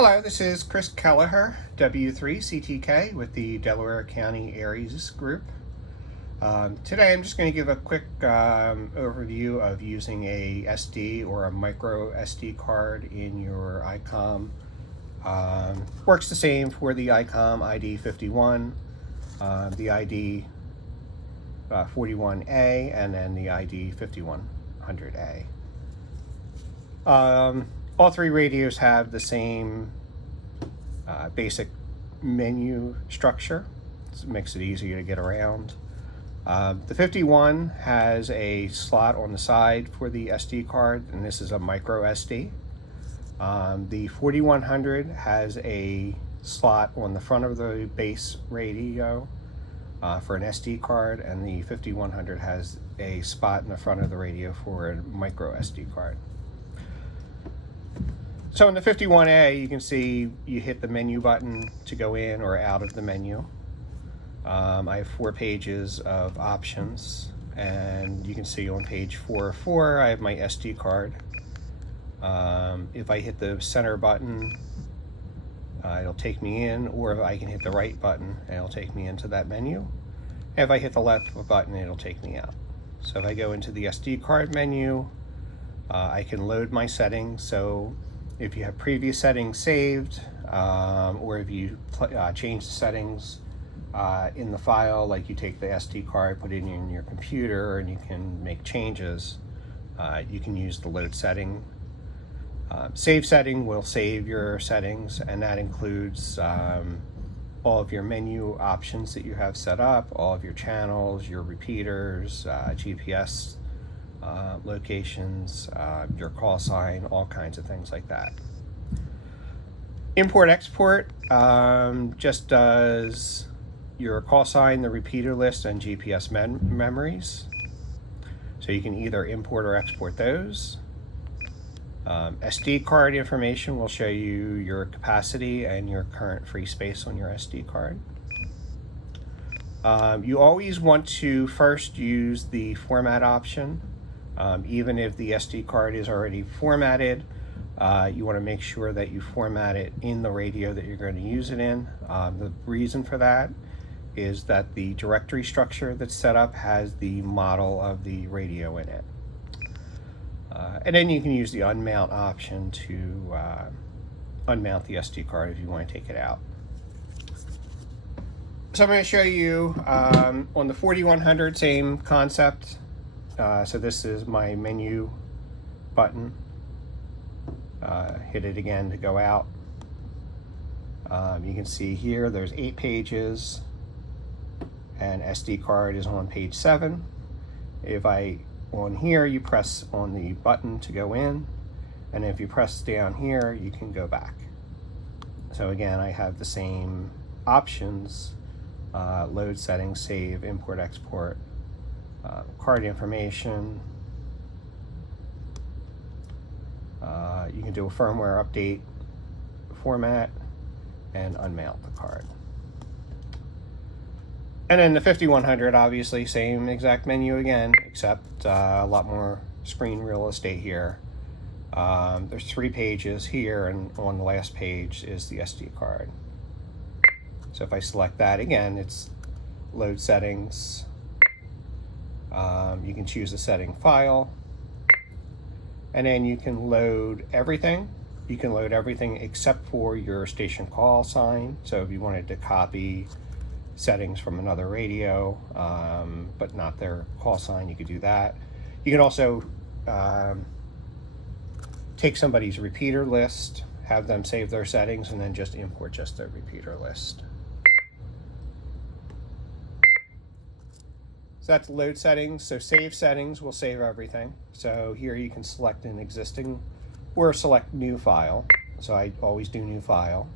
Hello, this is Chris Kelleher, W3CTK with the Delaware County ARES group. Today I'm just going to give a quick overview of using a SD or a micro SD card in your ICOM. Works the same for the ICOM ID-51, the ID-51A, and then the ID-5100A. All three radios have the same basic menu structure. It makes it easier to get around. The 51 has a slot on the side for the SD card, and this is a micro SD. The 4100 has a slot on the front of the base radio for an SD card, and the 5100 has a spot in the front of the radio for a micro SD card. So in the 51A, you can see you hit the menu button to go in or out of the menu. I have 4 pages of options, and you can see on page 404 I have my SD card. If I hit the center button, it'll take me in, or I can hit the right button and it'll take me into that menu. If I hit the left button, it'll take me out. So if I go into the SD card menu, I can load my settings. So if you have previous settings saved, or if you change the settings in the file, like you take the SD card, put it in your computer, and you can make changes, you can use the load setting. Save setting will save your settings, and that includes all of your menu options that you have set up, all of your channels, your repeaters, GPS locations, your call sign, all kinds of things like that. Import export just does your call sign, the repeater list, and GPS memories. So you can either import or export those. SD card information will show you your capacity and your current free space on your SD card. You always want to first use the format option. Even if the SD card is already formatted, you want to make sure that you format it in the radio that you're going to use it in. The reason for that is that the directory structure that's set up has the model of the radio in it. And then you can use the unmount option to unmount the SD card if you want to take it out. So I'm going to show you on the 4100, same concept. So this is my menu button. Hit it again to go out. You can see here there's 8 pages, and SD card is on page 7. If on here, you press on the button to go in, and if you press down here, you can go back. So again, I have the same options: load settings, save, import, export, card information. You can do a firmware update, format, and unmount the card. And then the 5100, obviously, same exact menu again, except a lot more screen real estate here. There's 3 pages here, and on the last page is the SD card. So if I select that again, it's load settings. You can choose the setting file, and then you can load everything. You can load everything except for your station call sign. So if you wanted to copy settings from another radio, but not their call sign, you could do that. You can also take somebody's repeater list, have them save their settings, and then just import just their repeater list. So that's load settings. So save settings will save everything. So here you can select an existing or select new file. So I always do new file.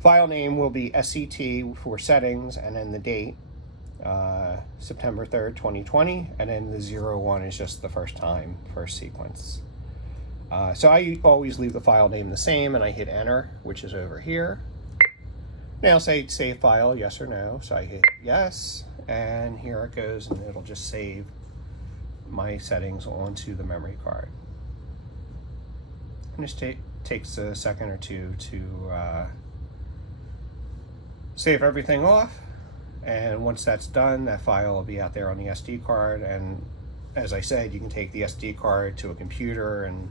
File name will be SCT for settings, and then the date, September 3rd, 2020, and then the 01 is just the first sequence. So I always leave the file name the same, and I hit enter, which is over here. Now say save file, yes or no. So I hit yes, and here it goes, and it'll just save my settings onto the memory card. And just takes a second or two to save everything off. And once that's done, that file will be out there on the SD card. And as I said, you can take the SD card to a computer and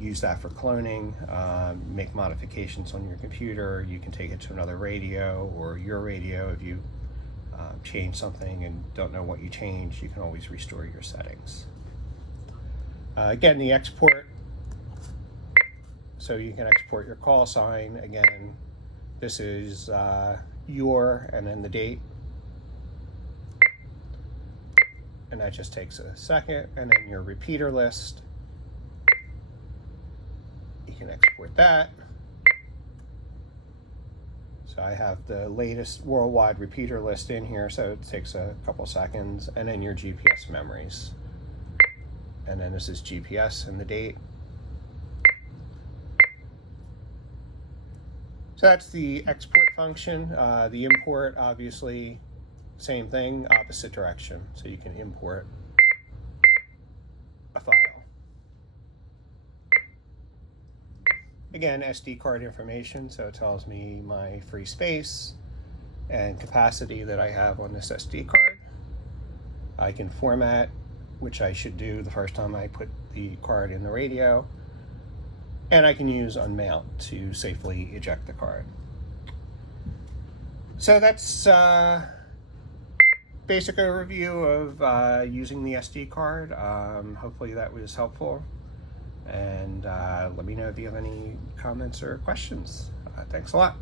use that for cloning, make modifications on your computer. You can take it to another radio or your radio. If you change something and don't know what you changed, you can always restore your settings. Again, the export, so you can export your call sign. Again, this is your and then the date, and that just takes a second. And then your repeater list, you can export that. So I have the latest worldwide repeater list in here, so it takes a couple seconds. And then your GPS memories, and then this is GPS and the date. So that's the export function. The import, obviously, same thing, opposite direction. So you can import a file. Again, SD card information, so it tells me my free space and capacity that I have on this SD card. I can format, which I should do the first time I put the card in the radio. And I can use unmount to safely eject the card. So that's basic overview of using the SD card. Hopefully that was helpful. And let me know if you have any comments or questions. Thanks a lot.